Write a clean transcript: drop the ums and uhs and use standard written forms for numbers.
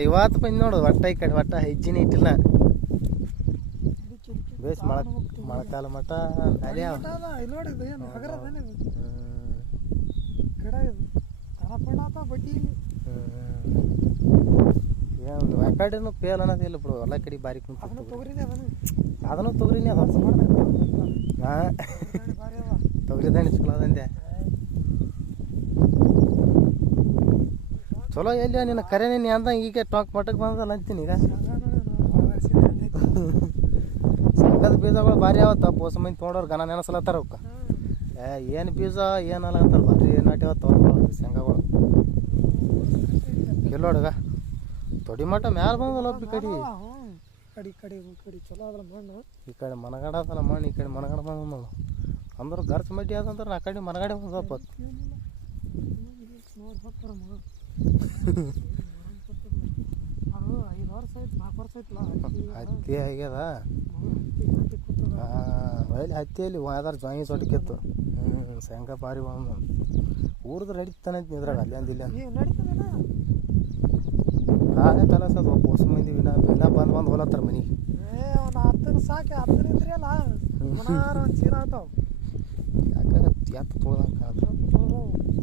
ಇವತ್ತು ಬಂದು ನೋಡು ಒಟ್ಟ ಈ ಕಡೆ ಒಟ್ಟ ಹೆಜ್ಜಿನೇ ಇಟ್ಟಿಲ್ಲ ಬೇಸ್ ಮಳೆಕಾಲ ಮಠ ಖಾಲಿ ಕಡೆನು ಪೇಲ್ ಅನ್ನೋದಿಲ್ಲ ಬಿಡು ಎಲ್ಲ ಕಡೆ ಬಾರಿ ಅದನ್ನು ತೊಗರಿನೇ ಅದ ಹಾಂ ತೊಗರಿ ದಾಣಿ ಚಲೋ ಅದಂದೆ ಚಲೋ ಎಲ್ಲಿ ನಿನ್ನ ಕರೆನೇ ನೀ ಅಂದಂಗೆ ಈಗ ಟಾಕ್ ಮಟ್ಟಕ್ಕೆ ಬಂದಲ್ಲ ಅಂತೀನಿ ಈಗ ಸಂಘದ ಬೀಜಗಳು ಭಾರಿ ಅವತ್ತ ಬೋಸ ಮಂದಿ ತೊಗೊಂಡವ್ರು ಗನ ನೆನಸಲತ್ತಾರ ಅವಕ್ಕೆ ಏನು ಬೀಜ ಏನಲ್ಲ ಅಂತಾರೆ ಭಾರಿ ನಾಟ್ಯವ ತೊಗೊಂಡು ಶೇಂಗಾಗಳು ಎಲ್ಲೋಡುಗ ತೊಡಿ ಮಟ್ಟ ಮ್ಯಾಲ ಬಂದಲ್ಲ ಒಬ್ಬ ಈ ಕಡೆ ಮನಗಡ ಅದಲ್ಲ ಮಣ್ಣು ಈ ಕಡೆ ಮನಗಡ ಬಂದ ನೋಡು ಅಂದ್ರೆ ಖರ್ಚು ಮಡ್ಡಿ ಅದಂದ್ರೆ ಆ ಕಡೆ ಮನಗಡೆ ಬಂದಪ್ಪ ಹತ್ತಿ ಆಗ್ಯದ ಒಳ್ಳೆ ಹತ್ತಿಯಲ್ಲಿ ಯಾವ್ದಾರು ಜಾಯಿ ಸೊಟಕಿತ್ತು ಶೇಂಗಾ ಭಾರಿ ಬಂದು ಊರ್ದು ನಡೀತಾನೆ ಇದ್ರಾಗ ಅಲ್ಲಿ ಅಂದಿಲ್ಲ ಹಾಗೆ ಕೆಲಸ ಅದು ಪೋಸ್ ಮಂದಿ ವಿನ ಬಂದು ಹೋಲತ್ತಾರ ಮನೆಗೆ ಯಾಕೆ ಎತ್ತು ತೊಳ್ದಂಗೆ ಕಾಣತ್ತ